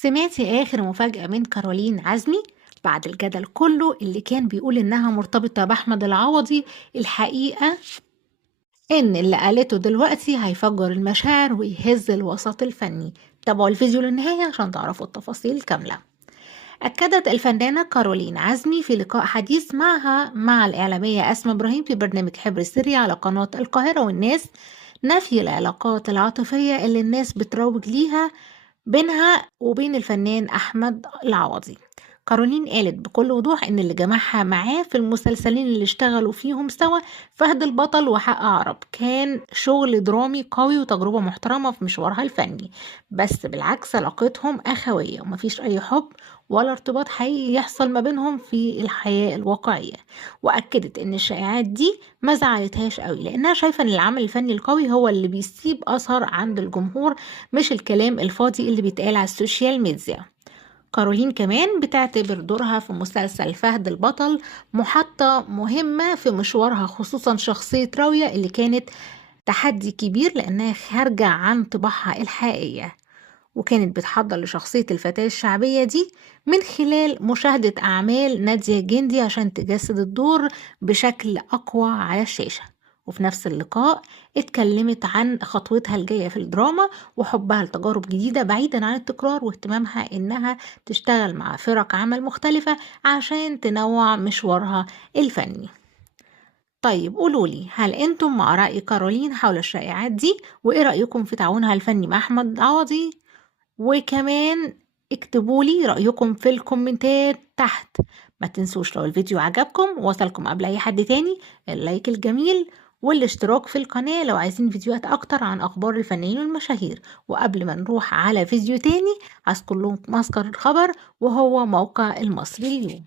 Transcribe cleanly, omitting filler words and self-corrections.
سمعتي آخر مفاجأة من كارولين عزمي؟ بعد الجدل كله اللي كان بيقول إنها مرتبطة بأحمد العوضي، الحقيقة إن اللي قالته دلوقتي هيفجر المشاعر ويهز الوسط الفني. تابعوا الفيديو للنهاية عشان تعرفوا التفاصيل الكاملة. أكدت الفنانة كارولين عزمي في لقاء حديث معها مع الإعلامية أسماء إبراهيم في برنامج حبر السري على قناة القاهرة والناس نفي العلاقات العاطفية اللي الناس بتروج ليها بينها وبين الفنان أحمد العوضي. كارولين قالت بكل وضوح إن اللي جمعها معاه في المسلسلين اللي اشتغلوا فيهم سوا فهد البطل وحق عرب كان شغل درامي قوي وتجربة محترمة في مشوارها الفني، بس بالعكس علاقتهم أخوية ومفيش أي حب ولا ارتباط حقيقي يحصل ما بينهم في الحياة الواقعية. وأكدت إن الشائعات دي ما زعلتهاش قوي لأنها شايفة إن العمل الفني القوي هو اللي بيسيب أثر عند الجمهور، مش الكلام الفاضي اللي بيتقال على السوشيال ميديا. كارولين كمان بتعتبر دورها في مسلسل فهد البطل محطة مهمة في مشوارها، خصوصا شخصية راوية اللي كانت تحدي كبير لأنها خارجة عن طباعها الحقيقية، وكانت بتحضر لشخصية الفتاة الشعبية دي من خلال مشاهدة أعمال نادية جندي عشان تجسد الدور بشكل أقوى على الشاشة. وفي نفس اللقاء اتكلمت عن خطوتها الجاية في الدراما وحبها لتجارب جديدة بعيدا عن التكرار واهتمامها إنها تشتغل مع فرق عمل مختلفة عشان تنوع مشوارها الفني. طيب قولولي، هل انتم مع رأي كارولين حول الشائعات دي؟ وإيه رأيكم في تعاونها الفني مع أحمد عوضي؟ وكمان اكتبوا لي رأيكم في الكومنتات تحت. ما تنسوش لو الفيديو عجبكم وصلكم قبل اي حد تاني اللايك الجميل والاشتراك في القناة لو عايزين فيديوهات اكتر عن اخبار الفنانين والمشاهير. وقبل ما نروح على فيديو تاني هذكر لكم مصدر الخبر وهو موقع المصري اليوم.